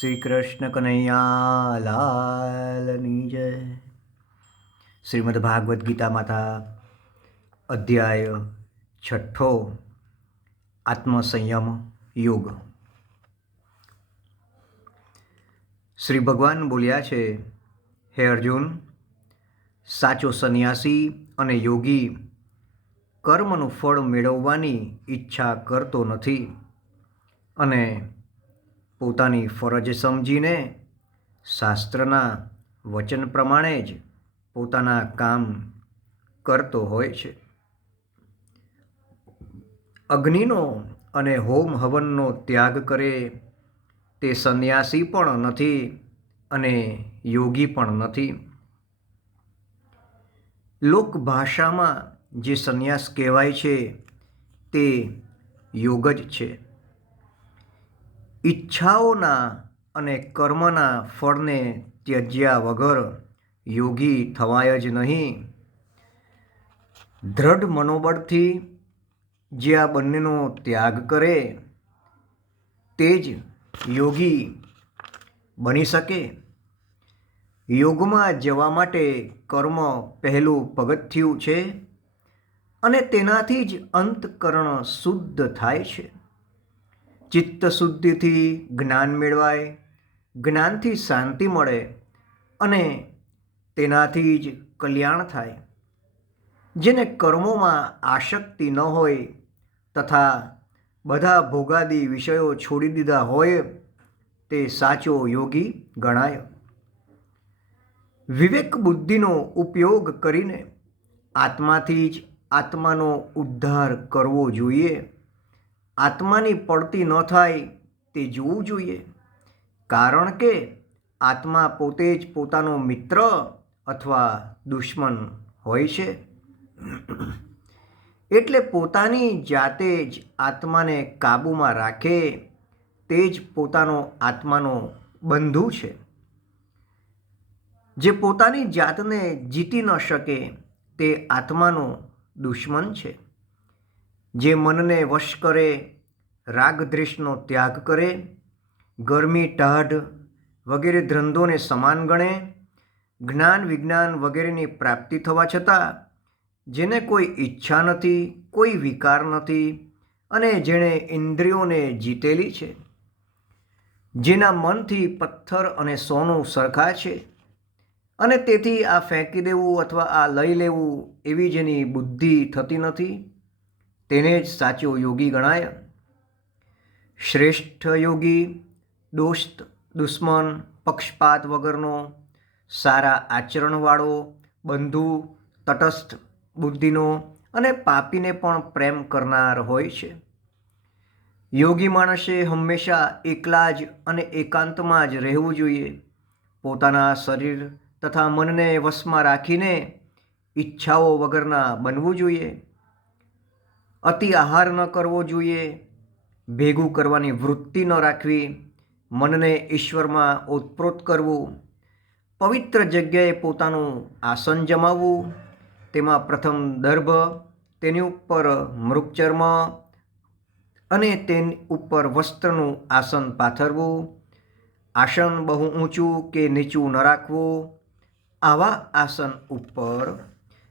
શ્રી કૃષ્ણ કનૈયા લાલની જય. શ્રીમદ ભાગવદ્ ગીતા માતા અધ્યાય 6 આત્મસંયમ યોગ. શ્રી ભગવાન બોલ્યા છે, હે અર્જુન, સાચો સંન્યાસી અને યોગી કર્મનું ફળ મેળવવાની ઈચ્છા કરતો નથી અને પોતાની ફરજ સમજીને શાસ્ત્રના વચન પ્રમાણે જ પોતાના કામ કરતો હોય છે. અગ્નિનો અને હોમ હવનનો ત્યાગ કરે તે સંન્યાસી પણ નથી અને યોગી પણ નથી. લોકભાષામાં જે સંન્યાસ કહેવાય છે તે યોગ જ છે. ઈચ્છાઓના અને કર્મના ફળને ત્યજ્યા વગર યોગી થવાય જ નહીં. દ્રઢ મનોબળથી જે આ બંનેનો ત્યાગ કરે તે જ યોગી બની શકે. યોગમાં જવા માટે કર્મ પહેલું પગથિયું છે અને તેનાથી જ અંતઃકરણ શુદ્ધ થાય છે. ચિત્ત શુદ્ધિથી જ્ઞાન મેળવાય, જ્ઞાનથી શાંતિ મળે અને તેનાથી જ કલ્યાણ થાય. જેને કર્મોમાં આસક્તિ ન હોય તથા બધા ભોગાદી વિષયો છોડી દીધા હોય તે સાચો યોગી ગણાય. વિવેક બુદ્ધિનો ઉપયોગ કરીને આત્માથી જ આત્માનો ઉદ્ધાર કરવો જોઈએ. આત્માની પડતી ન થાય તે જોવું જોઈએ, કારણ કે આત્મા પોતે જ પોતાનો મિત્ર અથવા દુશ્મન હોય છે. એટલે પોતાની જાતે જ આત્માને કાબૂમાં રાખે તે જ પોતાનો આત્માનો બંધુ છે. જે પોતાની જાતને જીતી ન શકે તે આત્માનો દુશ્મન છે. જે મનને વશ કરે, રાગદ્વેષનો ત્યાગ કરે, ગરમી ટાઢ વગેરે ધ્રંધોને સમાન ગણે, જ્ઞાન વિજ્ઞાન વગેરેની પ્રાપ્તિ થવા છતાં જેને કોઈ ઈચ્છા નથી, કોઈ વિકાર નથી અને જેણે ઇન્દ્રિયોને જીતેલી છે, જેના મનથી પથ્થર અને સોનું સરખા છે અને તેથી આ ફેંકી દેવું અથવા આ લઈ લેવું એવી જેની બુદ્ધિ થતી નથી, તેને જ સાચો યોગી ગણાય. શ્રેષ્ઠ યોગી દોસ્ત, દુશ્મન, પક્ષપાત વગરનો, સારા આચરણવાળો, બંધુ, તટસ્થ બુદ્ધિનો અને પાપીને પણ પ્રેમ કરનાર હોય છે. યોગી માણસે હંમેશા એકલા જ અને એકાંતમાં જ રહેવું જોઈએ. પોતાના શરીર તથા મનને વશમાં રાખીને ઈચ્છાઓ વગરના બનવું જોઈએ. અતિ આહાર ન કરવો જોઈએ. ભેગું કરવાની વૃત્તિ ન રાખવી. મનને ઈશ્વરમાં ઓતપ્રોત કરવું. પવિત્ર જગ્યાએ પોતાનું આસન જમાવવું. તેમાં પ્રથમ દર્ભ, તેની ઉપર મૃગચર્મ અને તેની ઉપર વસ્ત્રનું આસન પાથરવું. આસન બહુ ઊંચું કે નીચું ન રાખવું. આવા આસન ઉપર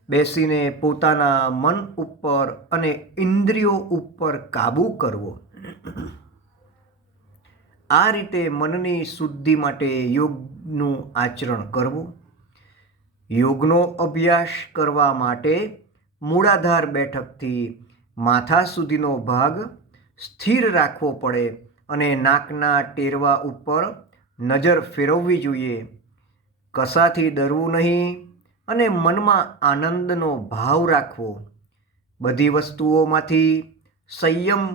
બેસીને પોતાના મન ઉપર અને ઇન્દ્રિયો ઉપર કાબૂ કરવો. આ રીતે મનની શુદ્ધિ માટે યોગનું આચરણ કરવું. યોગનો અભ્યાસ કરવા માટે મૂળાધાર બેઠકથી માથા સુધીનો ભાગ સ્થિર રાખવો પડે અને નાકના ટેરવા ઉપર નજર ફેરવવી જોઈએ. કશાથી ડરવું નહીં અને મનમાં આનંદનો ભાવ રાખવો. બધી વસ્તુઓમાંથી સંયમ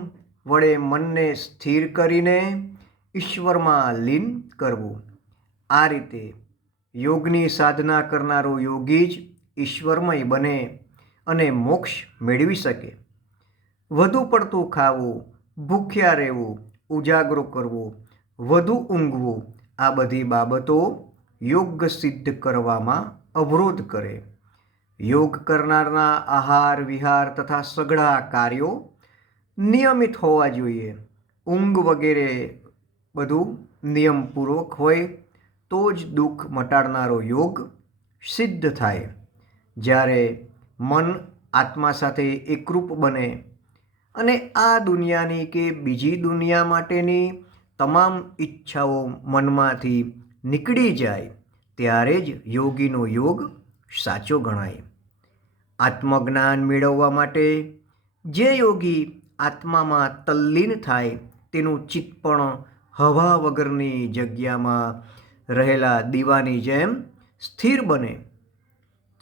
વડે મનને સ્થિર કરીને ઈશ્વરમાં લીન કરવું. આ રીતે યોગની સાધના કરનારો યોગી જ ઈશ્વરમય બને અને મોક્ષ મેળવી શકે. વધુ પડતું ખાવું, ભૂખ્યા રહેવું, ઉજાગરો કરવો, વધુ ઊંઘવું આ બધી બાબતો યોગ સિદ્ધ કરવામાં અવરોધ કરે. યોગ કરનારના આહાર વિહાર તથા સઘળા કાર્યો નિયમિત હોવા જોઈએ. ઊંઘ વગેરે બધું નિયમપૂર્વક હોય તો જ દુઃખ મટાડનારો યોગ સિદ્ધ થાય. જ્યારે મન આત્મા સાથે એકરૂપ બને અને આ દુનિયાની કે બીજી દુનિયા માટેની તમામ ઈચ્છાઓ મનમાંથી નીકળી જાય ત્યારે જ યોગીનો યોગ સાચો ગણાય. આત્મજ્ઞાન મેળવવા માટે જે યોગી આત્મામાં તલ્લીન થાય તેનું ચિત્ત પણ હવા વગરની જગ્યામાં રહેલા દીવાની જેમ સ્થિર બને.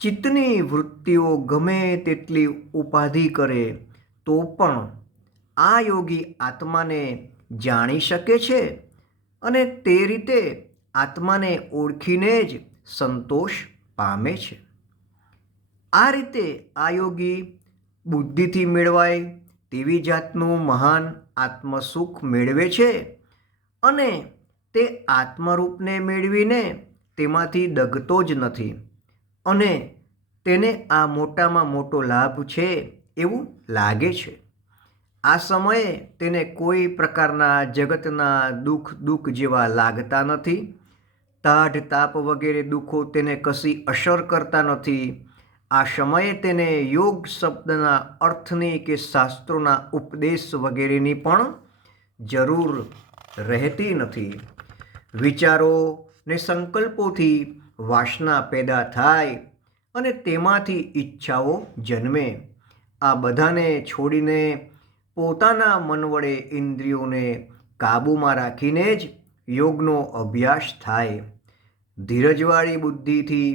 ચિત્તની વૃત્તિઓ ગમે તેટલી ઉપાધિ કરે તો પણ આ યોગી આત્માને જાણી શકે છે અને તે રીતે આત્માને ઓળખીને જ સંતોષ પામે છે. આ રીતે આ યોગી બુદ્ધિથી મેળવાય તેવી જાતનું મહાન આત્મસુખ મેળવે છે અને તે આત્મરૂપને મેળવીને તેમાંથી ડગતો જ નથી અને તેને આ મોટામાં મોટો લાભ છે એવું લાગે છે. આ સમયે તેને કોઈ પ્રકારના જગતના દુઃખ જેવા લાગતા નથી. તાઢ તાપ વગેરે દુઃખો તેને કશી અસર કરતા નથી. આ સમયે તેને યોગ શબ્દના અર્થની કે શાસ્ત્રોના ઉપદેશ વગેરેની પણ જરૂર રહેતી નથી. વિચારો ને સંકલ્પોથી વાસના પેદા થાય અને તેમાંથી ઈચ્છાઓ જન્મે. આ બધાને છોડીને પોતાના મન વડે ઇન્દ્રિયોને કાબૂમાં રાખીને જ યોગનો અભ્યાસ થાય. ધીરજવાળી બુદ્ધિથી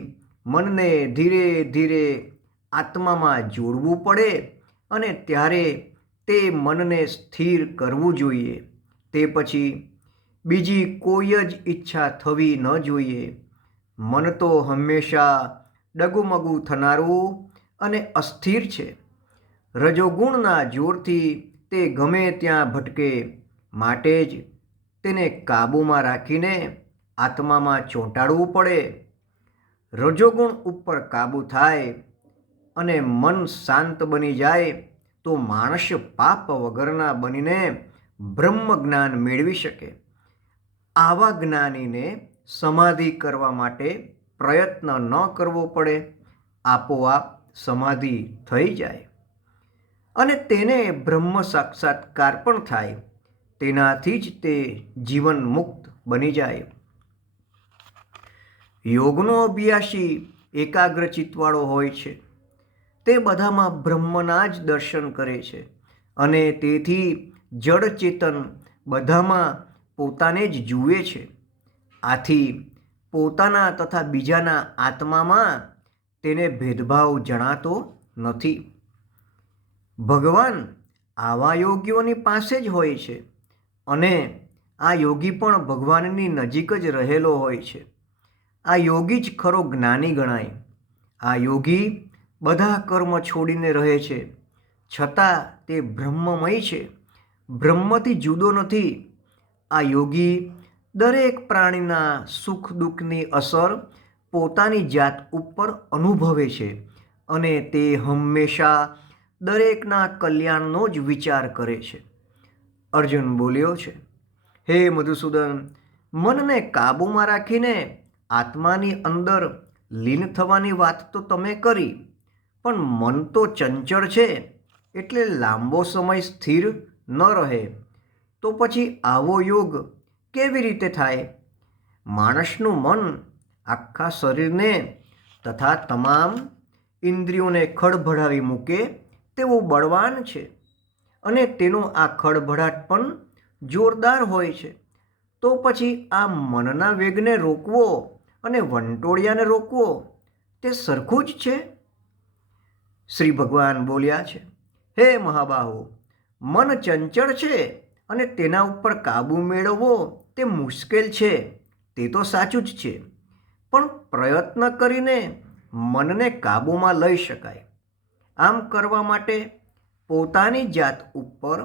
મનને ધીરે ધીરે આત્મામાં જોડવું પડે અને ત્યારે તે મનને સ્થિર કરવું જોઈએ. તે પછી બીજી કોઈ જ ઈચ્છા થવી ન જોઈએ. મન તો હંમેશા ડગુમગુ થનારું અને અસ્થિર છે. રજોગુણના જોરથી તે ગમે ત્યાં ભટકે, માટે જ તેને કાબૂમાં રાખીને આત્મામાં ચોંટાડવું પડે. રજોગુણ ઉપર કાબૂ થાય અને મન શાંત બની જાય તો માણસ પાપ વગરના બનીને બ્રહ્મ જ્ઞાન મેળવી શકે. આવા જ્ઞાનીને સમાધિ કરવા માટે પ્રયત્ન ન કરવો પડે, આપોઆપ સમાધિ થઈ જાય અને તેને બ્રહ્મ સાક્ષાત્કાર પણ થાય. તેનાથી જ તે જીવન મુક્ત બની જાય. યોગનો અભ્યાસી એકાગ્રચિત્તવાળો હોય છે. તે બધામાં બ્રહ્મના જ દર્શન કરે છે અને તેથી જડ ચેતન બધામાં પોતાને જ જુએ છે. આથી પોતાના તથા બીજાના આત્મામાં તેને ભેદભાવ જણાતો નથી. ભગવાન આવા યોગીઓની પાસે જ હોય છે અને આ યોગી પણ ભગવાનની નજીક જ રહેલો હોય છે. આ યોગી જ ખરો જ્ઞાની ગણાય. આ યોગી બધા કર્મ છોડીને રહે છે, છતાં તે બ્રહ્મમય છે, બ્રહ્મથી જુદો નથી. આ યોગી દરેક પ્રાણીના સુખ દુઃખની અસર પોતાની જાત ઉપર અનુભવે છે અને તે હંમેશા દરેકના કલ્યાણનો જ વિચાર કરે છે. અર્જુન બોલ્યો છે, હે મધુસૂદન, મનને કાબૂમાં રાખીને આત્માની અંદર લીન થવાની વાત તો તમે કરી, પણ મન તો ચંચળ છે એટલે લાંબો સમય સ્થિર ન રહે. તો પછી આવો યોગ કેવી રીતે થાય? માણસનું મન આખા શરીરને તથા તમામ ઇન્દ્રિયોને ખડભડાવી મૂકે તેવું બળવાન છે અને તેનો આ ખડભડાટ પણ જોરદાર હોય છે. તો પછી આ મનના વેગને રોકવો અને વંટોળિયાને રોકવો તે સરખું જ છે. શ્રી ભગવાન બોલ્યા છે, હે મહાબાહો, મન ચંચળ છે અને તેના ઉપર કાબૂ મેળવવો તે મુશ્કેલ છે, તે તો સાચું જ છે. પણ પ્રયત્ન કરીને મનને કાબૂમાં લઈ શકાય. આમ કરવા માટે પોતાની જાત ઉપર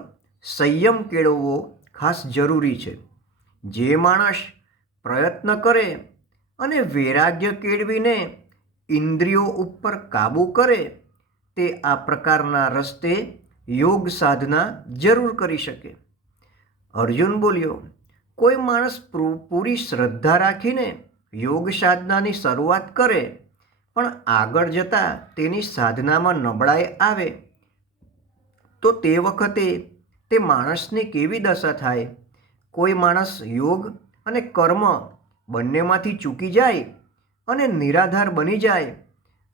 સંયમ કેળવવો ખાસ જરૂરી છે. જે માણસ પ્રયત્ન કરે અને વૈરાગ્ય કેળવીને ઇન્દ્રિયો ઉપર કાબૂ કરે તે આ પ્રકારના રસ્તે યોગ સાધના જરૂર કરી શકે. અર્જુન બોલ્યો, કોઈ માણસ પૂરી શ્રદ્ધા રાખીને યોગ સાધનાની શરૂઆત કરે, પણ આગળ જતાં તેની સાધનામાં નબળાઈ આવે તો તે વખતે તે માણસની કેવી દશા થાય? કોઈ માણસ યોગ અને કર્મ બંનેમાંથી ચૂકી જાય અને નિરાધાર બની જાય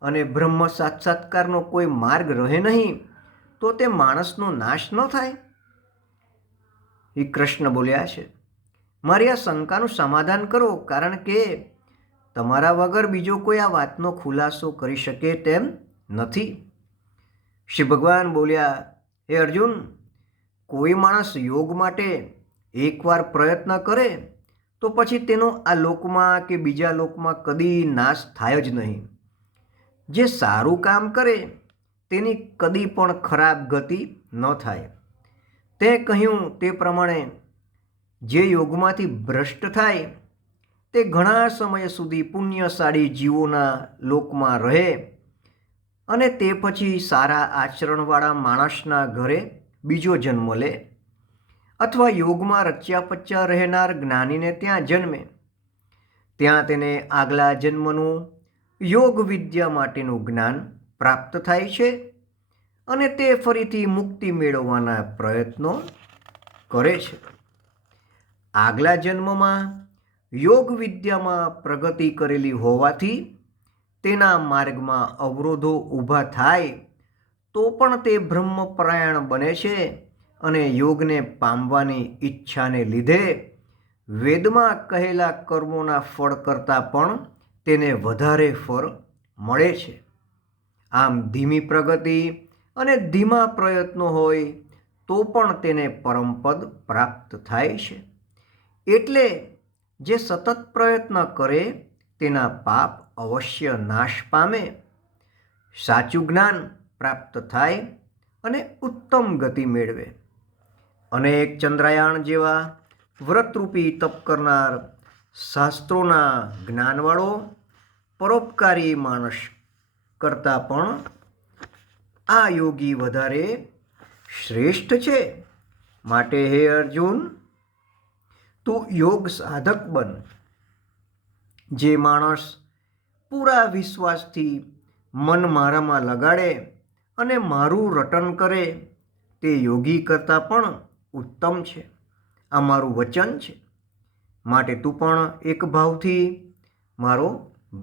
અને બ્રહ્મ સાક્ષાત્કારનો કોઈ માર્ગ રહે નહીં, તો તે માણસનો નાશ ન થાય? એ કૃષ્ણ બોલ્યા છે, મારી આ શંકાનું સમાધાન કરો, કારણ કે તમારા વગર બીજો કોઈ આ વાતનો ખુલાસો કરી શકે તેમ નથી. શ્રી ભગવાન બોલ્યા, હે અર્જુન, કોઈ માણસ યોગ માટે એકવાર પ્રયત્ન કરે તો પછી તેનો આ લોકમાં કે બીજા લોકમાં કદી નાશ થાય જ નહીં. જે સારું કામ કરે તેની કદી પણ ખરાબ ગતિ ન થાય. તે કહ્યું તે પ્રમાણે જે યોગમાંથી ભ્રષ્ટ થાય તે ઘણા સમય સુધી પુણ્યશાળી જીવોના લોકમાં રહે અને તે પછી સારા આચરણવાળા માણસના ઘરે બીજો જન્મ લે, અથવા યોગમાં રચ્યા પચ્યા રહેનાર જ્ઞાનીને ત્યાં જન્મે. ત્યાં તેને આગલા જન્મનું યોગ વિદ્યા માટેનું જ્ઞાન પ્રાપ્ત થાય છે અને તે ફરીથી મુક્તિ મેળવવાના પ્રયત્નો કરે છે. આગલા જન્મમાં યોગ વિદ્યામાં પ્રગતિ કરેલી હોવાથી તેના માર્ગમાં અવરોધો ઊભા થાય તો પણ તે બ્રહ્મપરાયણ બને છે અને યોગને પામવાની ઈચ્છાને લીધે વેદમાં કહેલા કર્મોના ફળ કરતાં પણ તેને વધારે ફળ મળે છે. આમ ધીમી પ્રગતિ અને ધીમા પ્રયત્નો હોય તો પણ તેને પરમપદ પ્રાપ્ત થાય છે. એટલે જે સતત પ્રયત્ન કરે તેના પાપ અવશ્ય નાશ પામે, સાચું જ્ઞાન પ્રાપ્ત થાય અને ઉત્તમ ગતિ મેળવે. અનેક ચંદ્રયાન જેવા વ્રતરૂપી તપ કરનાર શાસ્ત્રોના જ્ઞાનવાળો પરોપકારી માણસ કરતાં પણ આ યોગી વધારે શ્રેષ્ઠ છે. માટે હે અર્જુન, તું યોગ સાધક બન. જે માણસ પૂરા વિશ્વાસથી મન મારામાં લગાડે અને મારું રટન કરે તે યોગી કરતાં પણ ઉત્તમ છે. આ મારું વચન છે. માટે તું પણ એક ભાવથી મારો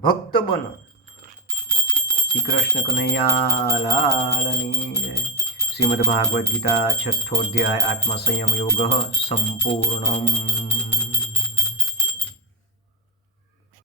ભક્ત બન. શ્રી કૃષ્ણ કનૈયા લાલની જય. શ્રીમદ ભાગવદ ગીતા 6ઠ્ઠો અધ્યાય આત્મસંયમ યોગ સંપૂર્ણમ.